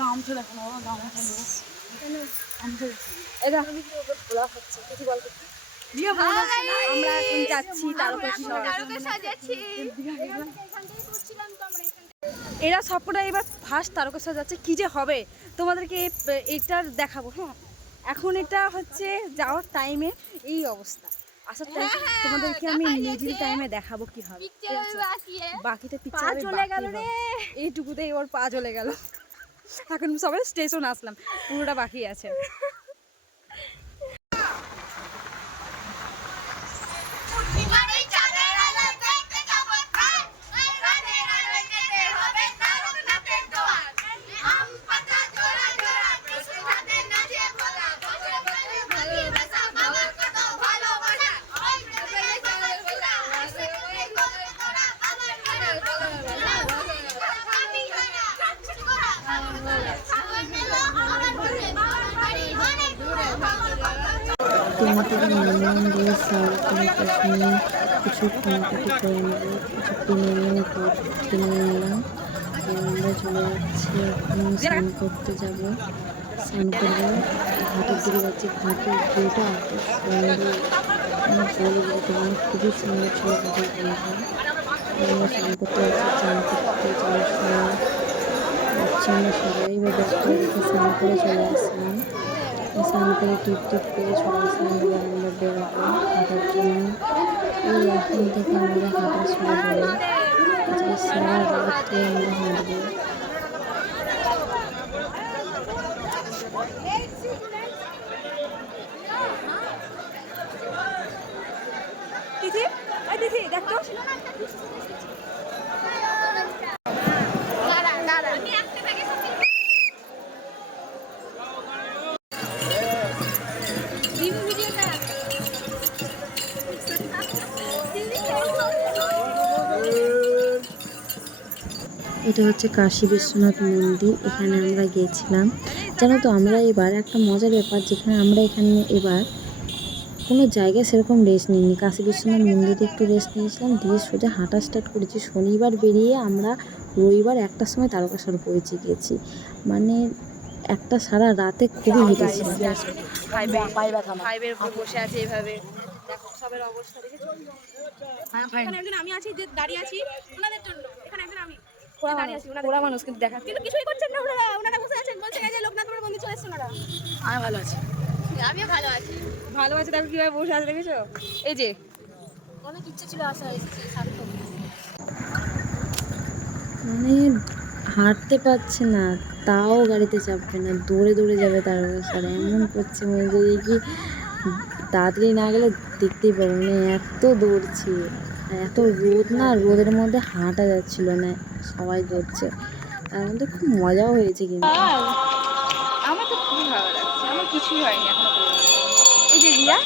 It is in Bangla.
গামছা দেখো না, গামছা নেবো। এটা আমি কি ওপর খোলা হচ্ছে কিছু বলতে আমরা এখন যাচ্ছি এরা সবকটা এবার ফার্স্ট তারকেশ্বর যাচ্ছে। কি যে হবে তোমাদেরকে এটার দেখাবো। হ্যাঁ, এখন এটা হচ্ছে যাওয়ার টাইমে এই অবস্থা, আসার টাইম তোমাদেরকে আমি মিডিল টাইমে দেখাবো কি হবে। বাকিটা পিকচার চলে গেল রে, এইটুকুতেই ওর পা চলে গেল। এখন সবাই স্টেশন আসলাম, পুরোটা বাকি আছে। ট্রেন থেকে নামলাম, দিয়ে সাউথের কাশ্মীর কিছু কেনাকাটি করে নেব, কিছু কিনে নিয়ে কিনে নিলাম। আমরা চলে যাচ্ছি এখন স্নান করতে যাব, স্নান করবো। ঘাটের দিকে যাচ্ছি, ঘাটের ভিউটা এত সুন্দর আমি বলে বলতে পারি, খুবই সুন্দর ছিল ঘাটের ভিউটা। আমরা স্নান করতে যাচ্ছি, স্নান করতে যাওয়ার সময় আমরা সবাই বা ব্যস্ত রেখে স্নান করে চলে আসলাম। স্নান করে টিপ করে চলে আসলাম। এবার আমরা বেরোবো হাঁটার জন্য। এই এখন থেকে আমরা হাঁটা শুরু করবো, আজকে সারা রাত্রে আমরা হাঁটবো। দেখো এটা হচ্ছে কাশী বিশ্বনাথ মন্দির, এখানে আমরা গিয়েছিলাম। জানো তো আমরা এবার একটা মজার ব্যাপার, যেখানে আমরা এখানে এবার কোনো জায়গায় সেরকম রেস্ট নিইনি। কাশী বিশ্বনাথ মন্দিরে একটু রেস্ট নিয়েছিলাম, দিয়ে সোজা হাঁটা স্টার্ট করেছি। শনিবার বেরিয়ে আমরা রবিবার 1টার সময় তারকেশ্বর পৌঁছে গেছি। মানে একটা সারা রাতে খুবই হেঁটেছি। ফাইভের উপর বসে আছে এইভাবে, দেখো সবের অবস্থা দেখেছো। এখানে একজন আমি আছি, যে দাঁড়িয়ে আছি ওনাদের জন্য। এখানে একজন আমি দাঁড়িয়ে আছি, ওরা মানুষ কিন্তু দেখা কিন্তু কিছুই করছেন না ওনারা। ওনারা বসে আছেন, বলছে যে লোকনাথ মন্দির চলে এসেছেন ওনারা। আমি ভালো আছি, আমিও ভালো আছি। ভালো আছে, দেখো কিভাবে বসে আছে দেখেছো। এই যে অনেক ইচ্ছে ছিল আসার, সার্থক। মানে হাঁটতে পারছে না, তাও গাড়িতে চাপবে না, দৌড়ে দৌড়ে যাবে তারকেশ্বরে, এমন করছে মনে করি কি তাড়াতাড়ি না গেলে দেখতেই পাবো না, এত দৌড়ছি। এত রোদ না, রোদের মধ্যে হাঁটা যাচ্ছিল না, সবাই দৌড়ছে। তার মধ্যে খুব মজাও হয়েছে কিন্তু। আমার তো খুবই ভালো লাগছে, আমার কিছুই হয়নি এখনো পর্যন্ত। এই যে রিয়া